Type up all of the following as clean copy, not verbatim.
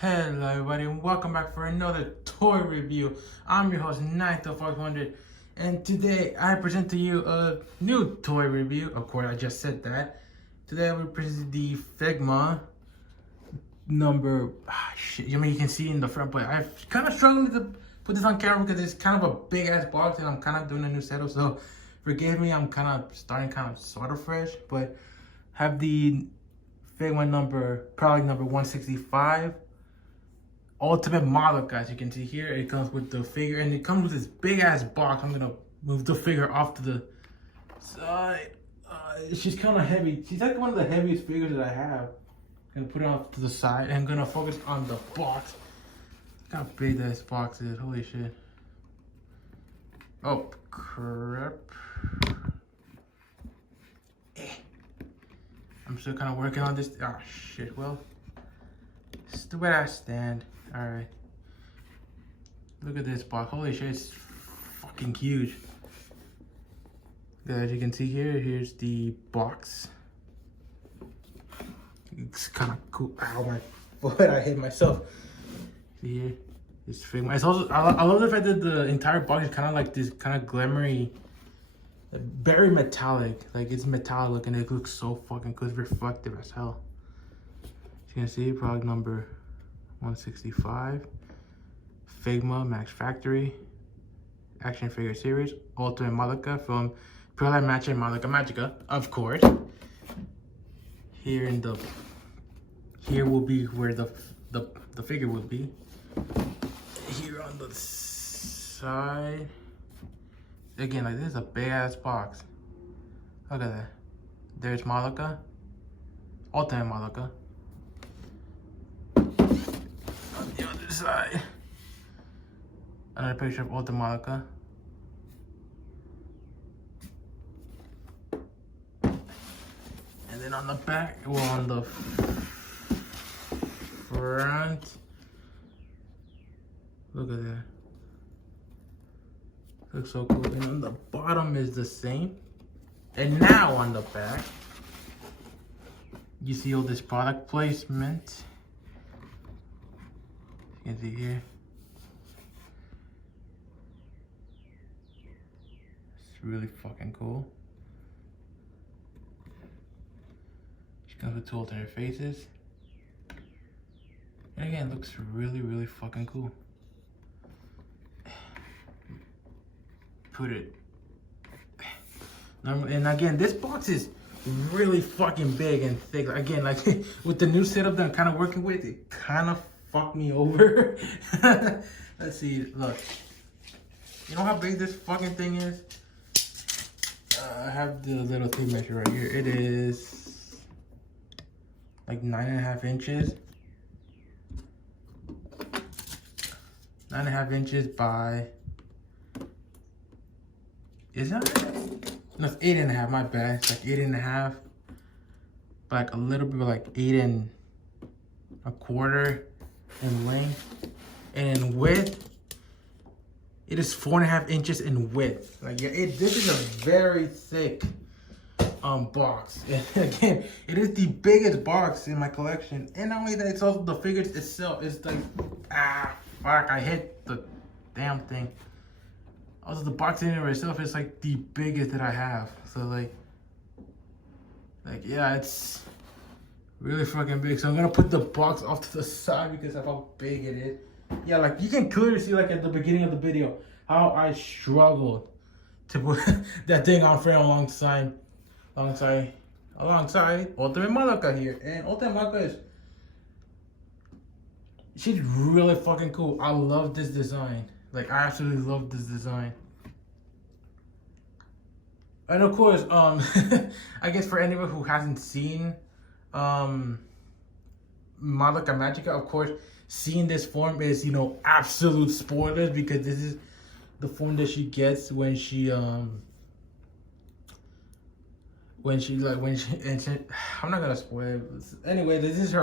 Hello everybody and welcome back for another toy review. I'm your host NTF100 and today I present to you a new toy review. Of course I just said that. Today I will present the Figma number, shit, I mean you can see in the front, but I've kind of struggled to put this on camera because it's kind of a big ass box and I'm kind of doing a new setup, so forgive me, I'm kind of starting sort of fresh, but have the Figma probably number 165. Ultimate Madoka, as you can see here, it comes with the figure and it comes with this big ass box. I'm gonna move the figure off to the side. She's kind of heavy. She's like one of the heaviest figures that I have. I'm gonna put it off to the side and I'm gonna focus on the box. Look how big this box is. Holy shit. Oh crap. I'm still kind of working on this. Oh shit. Well, stupid ass stand. Alright. Look at this box. Holy shit, it's fucking huge. As you can see here, here's the box. It's kind of cool. Ow, my foot. I hit myself. See here? It's Figma. It's also, I love the fact that the entire box is kind of like this kind of glimmery, very metallic. Like it's metallic and it looks so fucking cool. It's reflective as hell. As you can see, product number 165, Figma Max Factory action figure series, Ultimate Madoka from Pure Matcha Madoka Magica, of course. Here will be where the figure will be. Here on the side, again, like this is a big ass box. Look at that. There's Madoka, Ultimate Madoka. Side. Another picture of Ultimate Madoka. And then on the back, well, on the front, look at that. Looks so cool. And on the bottom is the same. And now on the back, you see all this product placement. You can see here. It's really fucking cool. She comes with two alternate faces. And again, it looks really, really fucking cool. Put it. And again, this box is really fucking big and thick. Again, like with the new setup that I'm kind of working with, it kind of fuck me over. Let's see, look. You know how big this fucking thing is? I have the little tape measure right here. It is like 9.5 inches. 9.5 inches by, is that? No, it's 8.5, my bad. It's like 8.5. Like a little bit like 8.25 in length, and in width it is 4.5 inches in width. Like yeah, this is a very thick box. And again, it is the biggest box in my collection, and not only that, it's also the figures itself. It's like fuck, I hit the damn thing. Also the box in itself is like the biggest that I have, so like yeah, it's really fucking big. So I'm gonna put the box off to the side because of how big it is. Yeah, like you can clearly see, like at the beginning of the video, how I struggled to put that thing on frame alongside Ultimate Madoka here. And Ultimate Madoka she's really fucking cool. I love this design. Like I absolutely love this design. And of course, I guess for anyone who hasn't seen Madoka Magica, of course, seeing this form is, you know, absolute spoilers, because this is the form that she gets when she I'm not gonna spoil it. Anyway, this is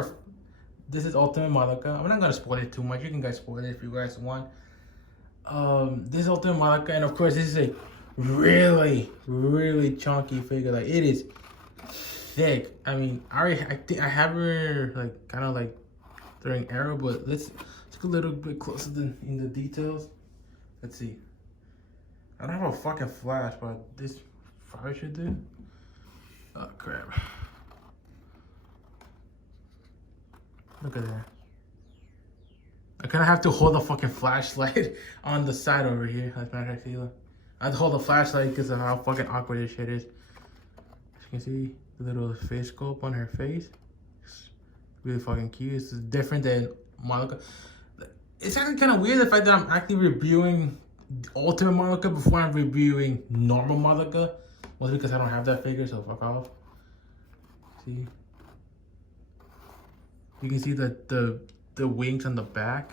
Ultimate Madoka. I'm not gonna spoil it too much. You can guys spoil it if you guys want. This is Ultimate Madoka, and of course this is a really, really chunky figure. Like it is thick. I mean, I have her like kind of like during arrow, but let's look a little bit closer in the details. Let's see. I don't have a fucking flash, but this probably should do. Oh crap. Look at that. I kind of have to hold the fucking flashlight on the side over here. That's not actually. I have to hold the flashlight because of how fucking awkward this shit is. As you can see, the little face sculpt on her face. It's really fucking cute. It's different than Madoka. It's actually kind of weird the fact that I'm actually reviewing Ultimate Madoka before I'm reviewing normal Madoka. Mostly because I don't have that figure, so fuck off. See? You can see that the wings on the back.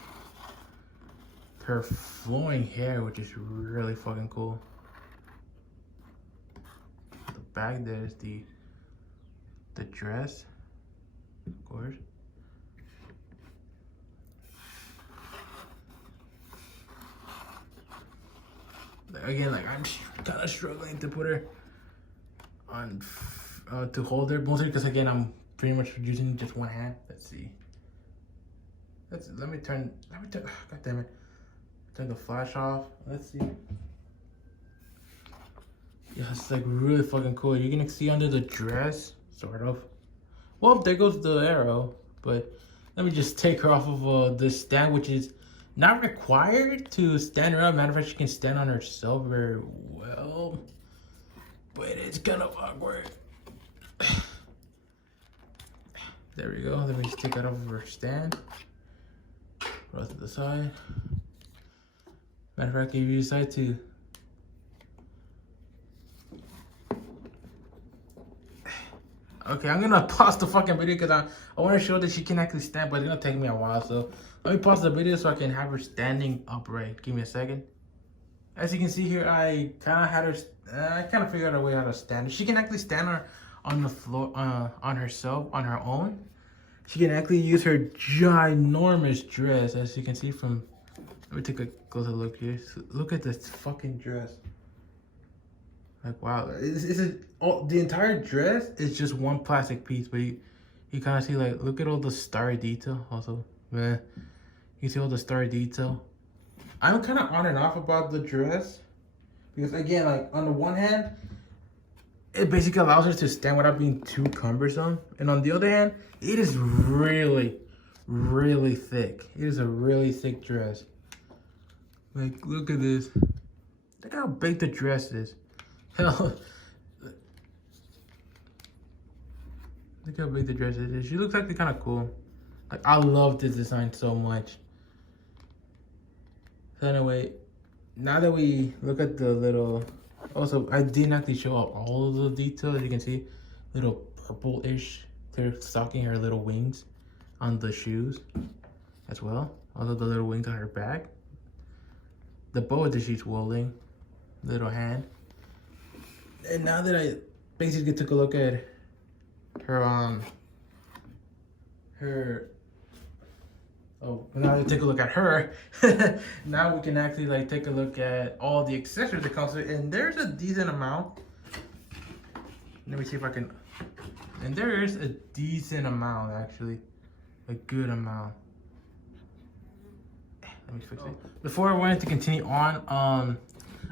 Her flowing hair, which is really fucking cool. The back there is the dress, of course. Again, like I'm kind of struggling to put her on to hold her, mostly because again I'm pretty much using just one hand. Let's see. Let me turn. God damn it. Turn the flash off. Let's see. Yeah, it's like really fucking cool. You're gonna see under the dress, sort of. Well, there goes the arrow. But let me just take her off of this stand, which is not required to stand her up. Matter of fact, she can stand on herself very well. But it's kind of awkward. There we go. Let me just take that off of her stand. Roll to the side. Matter of fact, if you decide to okay, I'm gonna pause the fucking video because I want to show that she can actually stand, but it's gonna take me a while. So let me pause the video so I can have her standing upright. Give me a second. As you can see here, I kind of had her. I kind of figured out a way how to stand. She can actually stand on the floor, on herself, on her own. She can actually use her ginormous dress, as you can see from. Let me take a closer look here. So look at this fucking dress. Like wow, the entire dress is just one plastic piece, but you kind of see like look at all the starry detail. Also, man, you see all the starry detail. I'm kind of on and off about the dress because again, like on the one hand, it basically allows her to stand without being too cumbersome, and on the other hand, it is really, really thick. It is a really thick dress. Like look at this. Look how big the dress is. Hell, look how big the dress is. She looks actually kind of cool. Like I love this design so much. So anyway, now that we look at the little, also I didn't actually show up all of the details. As you can see, little purple-ish. They're stocking her little wings on the shoes as well. Also the little wings on her back. The bow that she's holding, little hand. And now that I basically took a look at her, now that I take a look at her, now we can actually like take a look at all the accessories that comes with it. And there's a decent amount. Let me see if I can, and there is a decent amount actually, a good amount. Let me fix it. Before I wanted to continue on,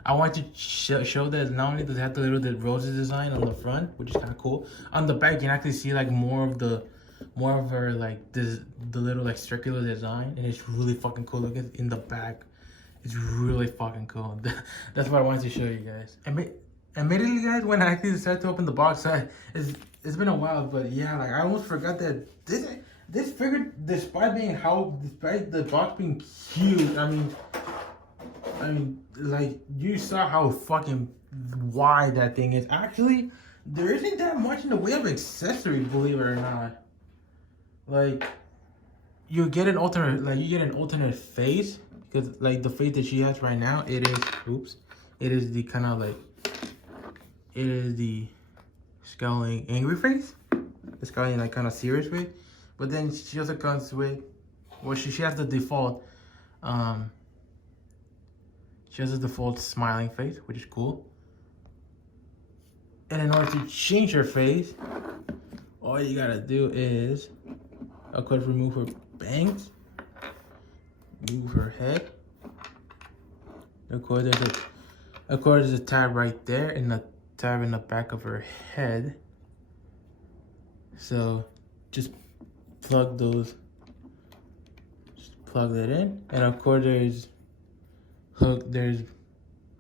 I want to show that not only does it have the little roses design on the front, which is kind of cool. On the back, you can actually see like more of her like the little like circular design, and it's really fucking cool. Look at in the back, it's really fucking cool. That's what I wanted to show you guys. Admittedly, guys, when I actually decided to open the box, it's been a while, but yeah, like I almost forgot that this figure, despite the box being huge, I mean, like, you saw how fucking wide that thing is. Actually, there isn't that much in the way of accessories, believe it or not. Like, you get an alternate face, because, like, the face that she has right now, it is the kind of, like, it is the scowling angry face. The scowling, like, kind of serious face. But then she also comes with, well, she has the default, she has a default smiling face, which is cool. And in order to change her face, all you gotta do is Of course, remove her bangs. Move her head. Of course, there's a tab right there and a tab in the back of her head. So just plug those. Just plug that in, and of course there's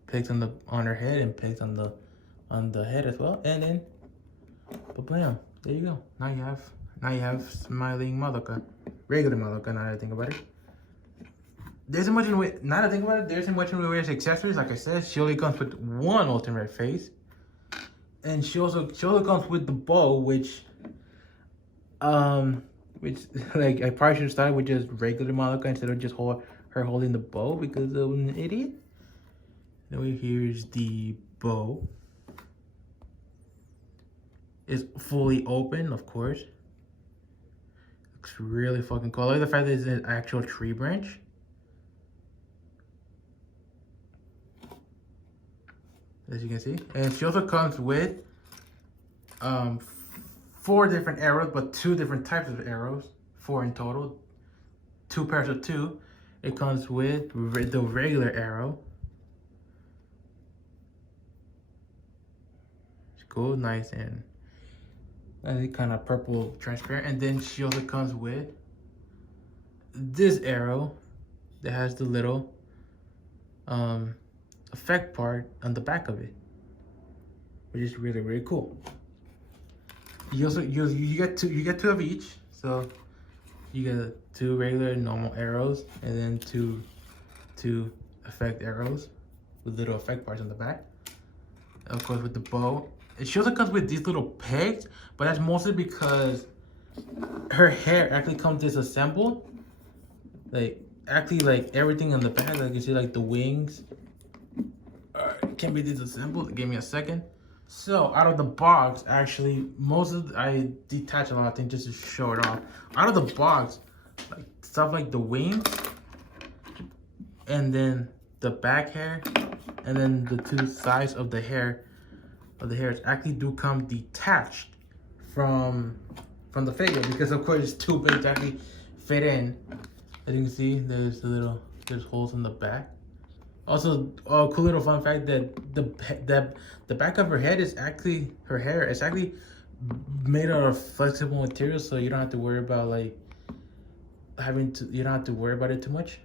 pegs on her head and pegs on the head as well, and then bam, there you go. Now you have smiling Madoka, regular Madoka. Now that I think about it. There isn't much in the way, now that I think about it, there isn't much in the way of accessories. Like I said, she only comes with one ultimate face. And she also comes with the bow, which like I probably should have started with just regular Madoka instead of just her holding the bow because I'm an idiot. Then here's the bow. It's fully open, of course. Looks really fucking cool. I like the fact that it's an actual tree branch. As you can see, and she also comes with 4 different arrows, but 2 different types of arrows, 4 in total, 2 pairs of 2. It comes with the regular arrow. It's cool, nice and kind of purple transparent. And then she also comes with this arrow that has the little effect part on the back of it, which is really, really cool. You also you get 2 of each, so you get 2 regular normal arrows and then two effect arrows with little effect parts on the back. Of course, with the bow, she also comes with these little pegs, but that's mostly because her hair actually comes disassembled. Like everything on the back, like you see, like the wings. Can be disassembled. Give me a second. So out of the box, actually, I detached a lot of things just to show it off. Out of the box, like stuff like the wings, and then the back hair, and then the 2 sides of the hairs actually do come detached from the figure, because of course it's too big to actually fit in. As you can see, there's holes in the back. Also, a cool little fun fact that the back of her head is actually, her hair is actually made out of flexible material, so you don't have to worry about you don't have to worry about it too much.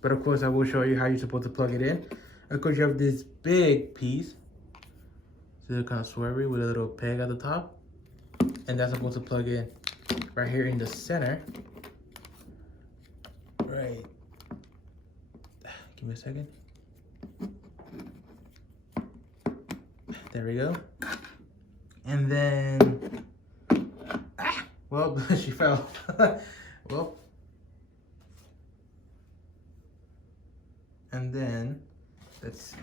But of course, I will show you how you're supposed to plug it in. Of course, you have this big piece, so it's kind of swervy with a little peg at the top, and that's supposed to plug in right here in the center. Right. Give me a second. There we go. And then, well, she fell. Well, and then, let's see.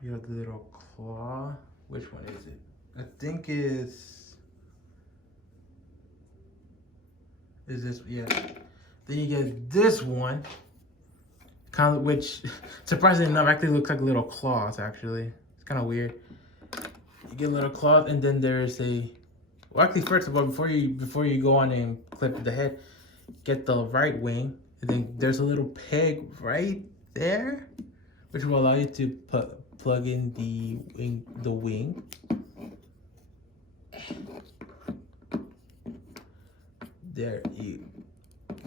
You have the little claw. Which one is it? I think is this, yeah. Then you get this one, which surprisingly enough actually looks like little claws. Actually, it's kind of weird. You get little claws, and then there's well, actually, first of all, before you go on and clip the head, get the right wing, and then there's a little peg right there, which will allow you to plug in the wing. There you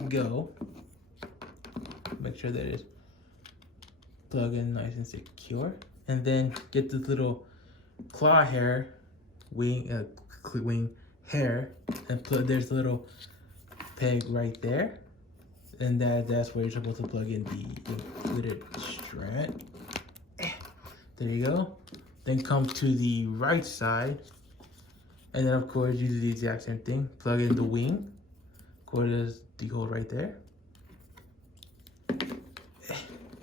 go. Make sure that it's plugged in nice and secure, and then get this little claw hair wing hair, and there's a little peg right there, and that's where you're supposed to plug in the included strand. There you go. Then come to the right side, and then of course you do the exact same thing. Plug in the wing. Of course, there's the hole right there.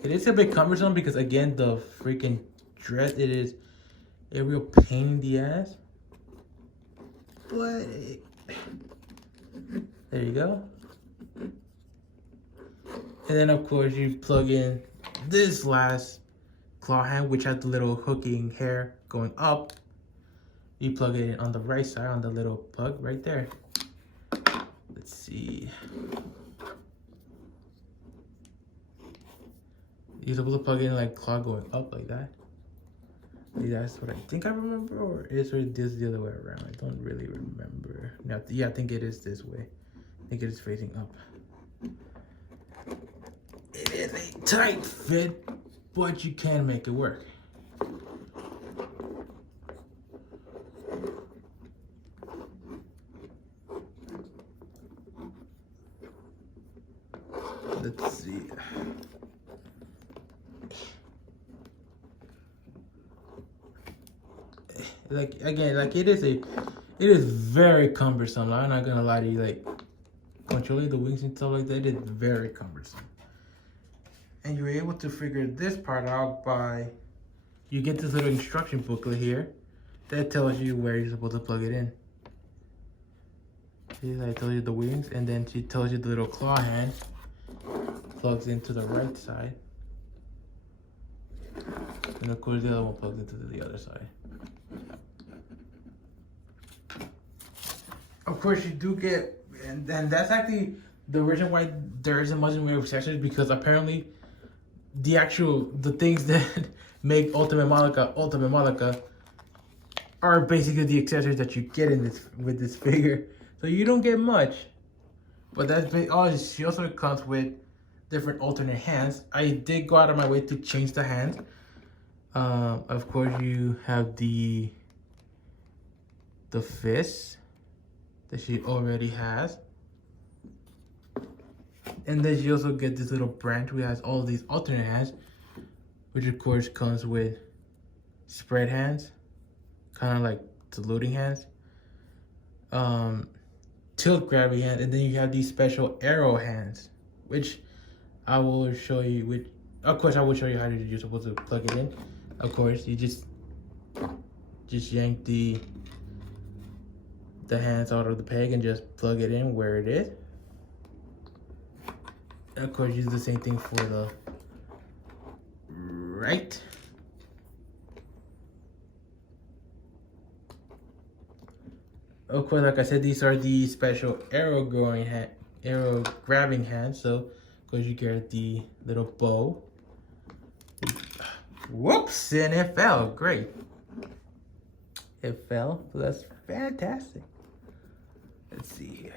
It is a bit cumbersome because, again, the freaking dress, it is a real pain in the ass. But there you go. And then of course you plug in this last claw hand, which has the little hooking hair going up, You plug it in on the right side on the little plug right there. Let's see. You're supposed to plug it in like clock going up like that. That's what I think I remember, or is it this the other way around? I don't really remember. Yeah, I think it is this way. I think it is facing up. It is a tight fit, but you can make it work. Let's see. Like again, like it is very cumbersome. I'm not gonna lie to you. Like controlling the wings and stuff like that, it is very cumbersome. And you're able to figure this part out by you get this little instruction booklet here that tells you where you're supposed to plug it in. See, I told you the wings, and then she tells you the little claw hand plugs into the right side, and of course the other one plugs into the other side. Of course, you do get, and that's actually the reason why there isn't much in the way of accessories, because apparently the things that make Ultimate Madoka are basically the accessories that you get in this with this figure. So you don't get much, but that's she also comes with different alternate hands. I did go out of my way to change the hands. Of course, you have the fist that she already has. And then you also get this little branch which has all these alternate hands, which of course comes with spread hands, kind of like saluting hands, tilt grabbing hands, and then you have these special arrow hands, which I will show you. Which, of course, I will show you how you're supposed to plug it in. Of course, you just yank the hands out of the peg and just plug it in where it is. And of course, use the same thing for the right. Of course, like I said, these are the special arrow grabbing hands. So, of course, you get the little bow. Whoops, and it fell. Great. It fell, so that's fantastic. Let's see here.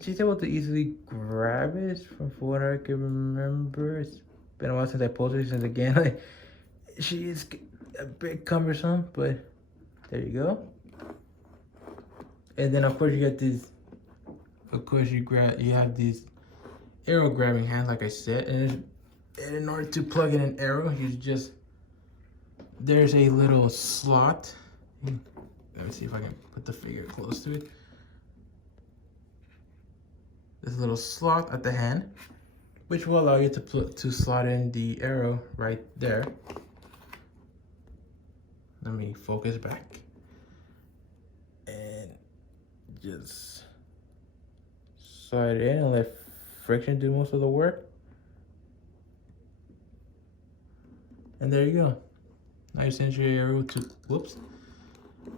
She's able to easily grab it from what I can remember. It's been a while since I posted it, since again, like, she is a bit cumbersome, but there you go. And then of course you get these, of course you have these arrow grabbing hands, like I said, and in order to plug in an arrow, there's a little slot. Let me see if I can put the figure close to it. There's a little slot at the hand, which will allow you to slot in the arrow right there. Let me focus back. And just slide it in and let friction do most of the work. And there you go. Now you send your arrow to, whoops.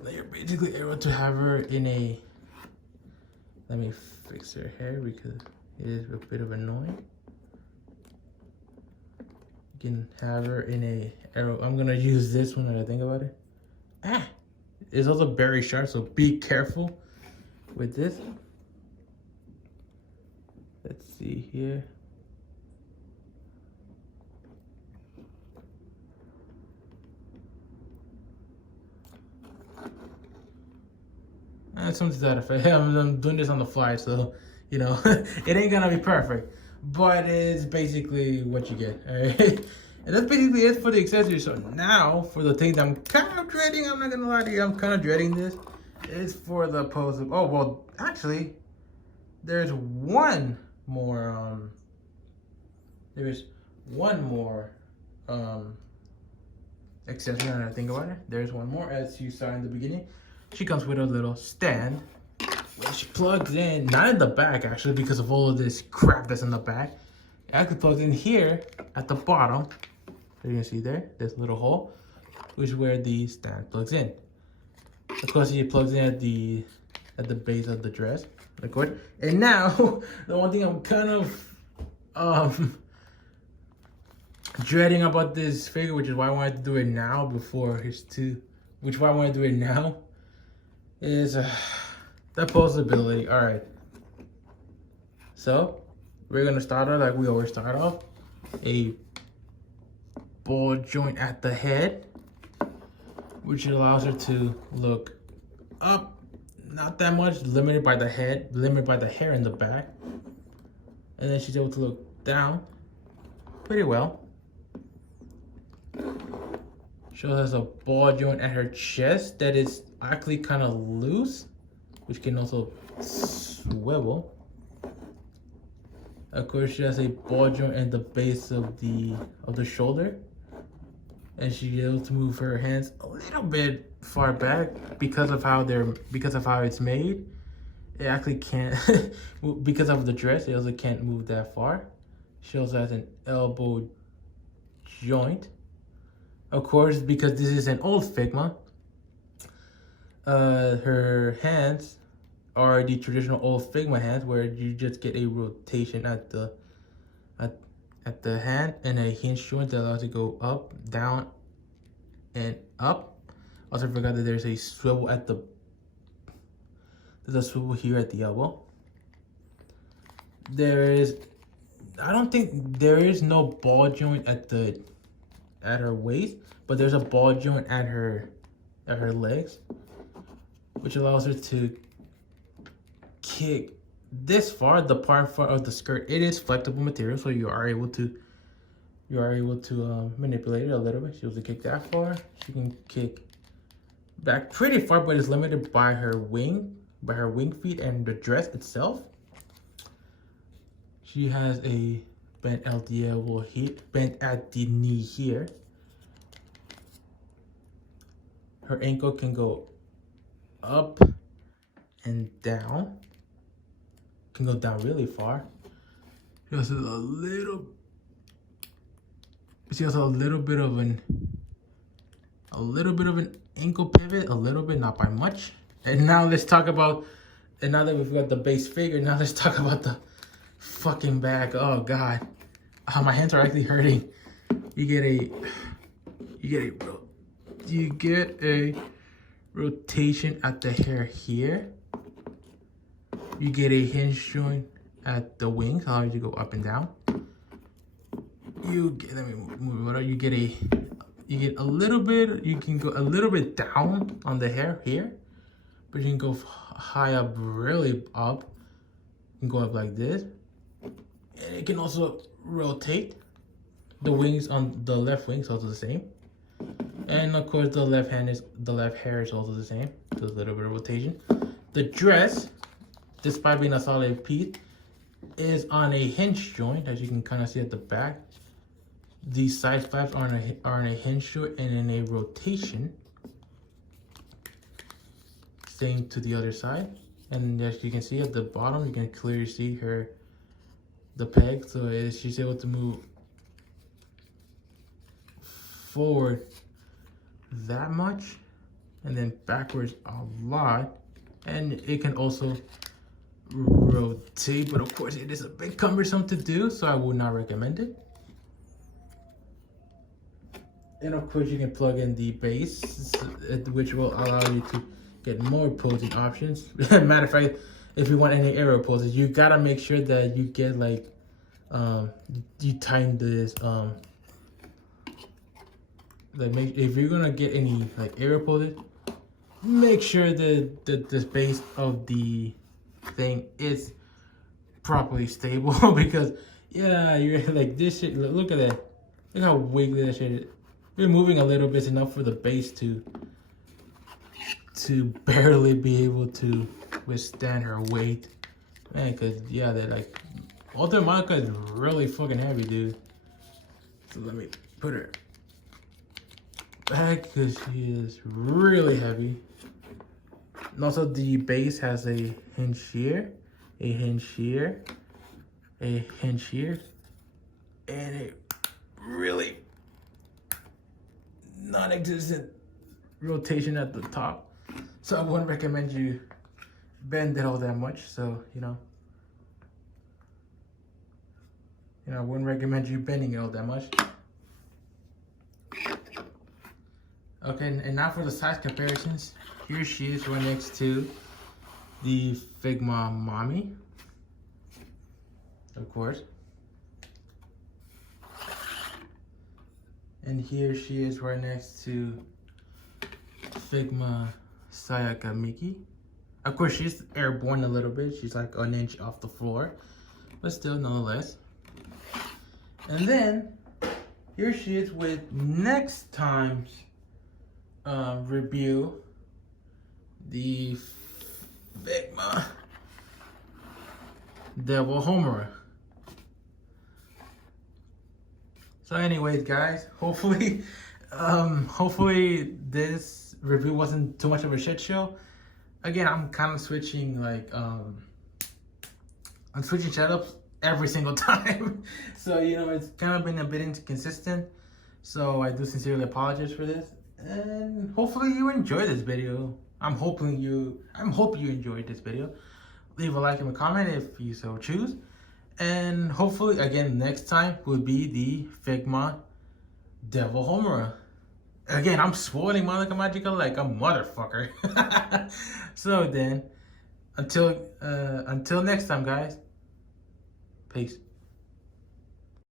Now you're basically able to have her in a, let me fix her hair because it is a bit of annoying. You can have her in a arrow. I'm gonna use this one when I think about it. It's also very sharp, so be careful with this. Let's see here. Something to that effect. I'm doing this on the fly, so you know it ain't gonna be perfect, but it's basically what you get. All right, and that's basically it for the accessories. So now for the thing that I'm kind of dreading. I'm not gonna lie to you, I'm kind of dreading this. It's for the pose of, oh well, actually, there's one more. There's one more accessory. Now that I think about it, there's one more. As you saw in the beginning, she comes with a little stand, which plugs in, not in the back actually, because of all of this crap that's in the back. It actually plugs in here at the bottom. So you can see there's a little hole. which is where the stand plugs in. Of course, it plugs in at the base of the dress, of course. And now, the one thing I'm kind of dreading about this figure, which is why I wanted to do it now which is why I want to do it now, is the posability. All right. So we're gonna start off like we always start off, a ball joint at the head, which allows her to look up, not that much, limited by the hair in the back, and then she's able to look down pretty well. Shows us a ball joint at her chest that is actually kind of loose, which can also swivel. Of course, she has a ball joint at the base of the shoulder, and she's able to move her hands a little bit far back because of how it's made. It actually can't because of the dress. It also can't move that far. She also has an elbow joint. Of course, because this is an old Figma, her hands are the traditional old Figma hands, where you just get a rotation at the hand and a hinge joint that allows you to go up, down, and up. Also forgot that there's a swivel here at the elbow. I don't think there is no ball joint at her waist, but there's a ball joint at her legs, which allows her to kick this far. The part of the skirt, it is flexible material, so you are able to manipulate it a little bit. She's able to kick that far. She can kick back pretty far, but it's limited by her wing feet and the dress itself. She has a bent elbow here, bent at the knee here. Her ankle can go up and down. Can go down really far. She has a little bit of an ankle pivot, a little bit, not by much. And now let's talk about, and now that we've got the base figure, now let's talk about the fucking back. Oh god, my hands are actually hurting. You get a rotation at the hair here. You get a hinge joint at the wings, allows you to go up and down. You get a little bit. You can go a little bit down on the hair here, but you can go high up, really up. You can go up like this, and it can also rotate. The wings on the left wing is also the same, and of course the left hair is also the same. So a little bit of rotation. The dress, despite being a solid piece, is on a hinge joint, as you can kind of see at the back. These side flaps are on a hinge joint and in a rotation. Same to the other side. And as you can see at the bottom, you can clearly see the peg. So she's able to move forward that much and then backwards a lot. And it can also rotate, but of course it is a bit cumbersome to do, so I would not recommend it. And of course you can plug in the base, which will allow you to get more posing options. Matter of fact, if you want any aerial poses, you gotta make sure that you get like you tighten this if you're gonna get any like aerial poses, make sure that the base of the thing is properly stable. Because yeah, you're like this shit. Look at that. Look how wiggly that shit is. You're moving a little bit is enough for the base to barely be able to withstand her weight. Man, cause yeah, they're like, Ultimate Madoka is really fucking heavy, dude. So let me put her back because she is really heavy. And also the base has a hinge here, a hinge here, a hinge here, and it really non-existent rotation at the top. So I wouldn't recommend you bend it all that much. So, I wouldn't recommend you bending it all that much. Okay, and now for the size comparisons. Here she is right next to the Figma Mommy, of course. And here she is right next to Figma Sayaka Miki. Of course, she's airborne a little bit. She's like an inch off the floor, but still, nonetheless. And then here she is with next time's review, the Figma Devil Homura. So anyways, guys, hopefully this review wasn't too much of a shit show. Again, I'm kind of switching, I'm switching setups every single time. So, it's kind of been a bit inconsistent. So I do sincerely apologize for this. And hopefully you enjoyed this video. I'm hoping you enjoyed this video. Leave a like and a comment if you so choose. And hopefully, again, next time will be the Figma Devil Homura. Again, I'm spoiling Madoka Magica like a motherfucker. So then, until next time, guys. Peace.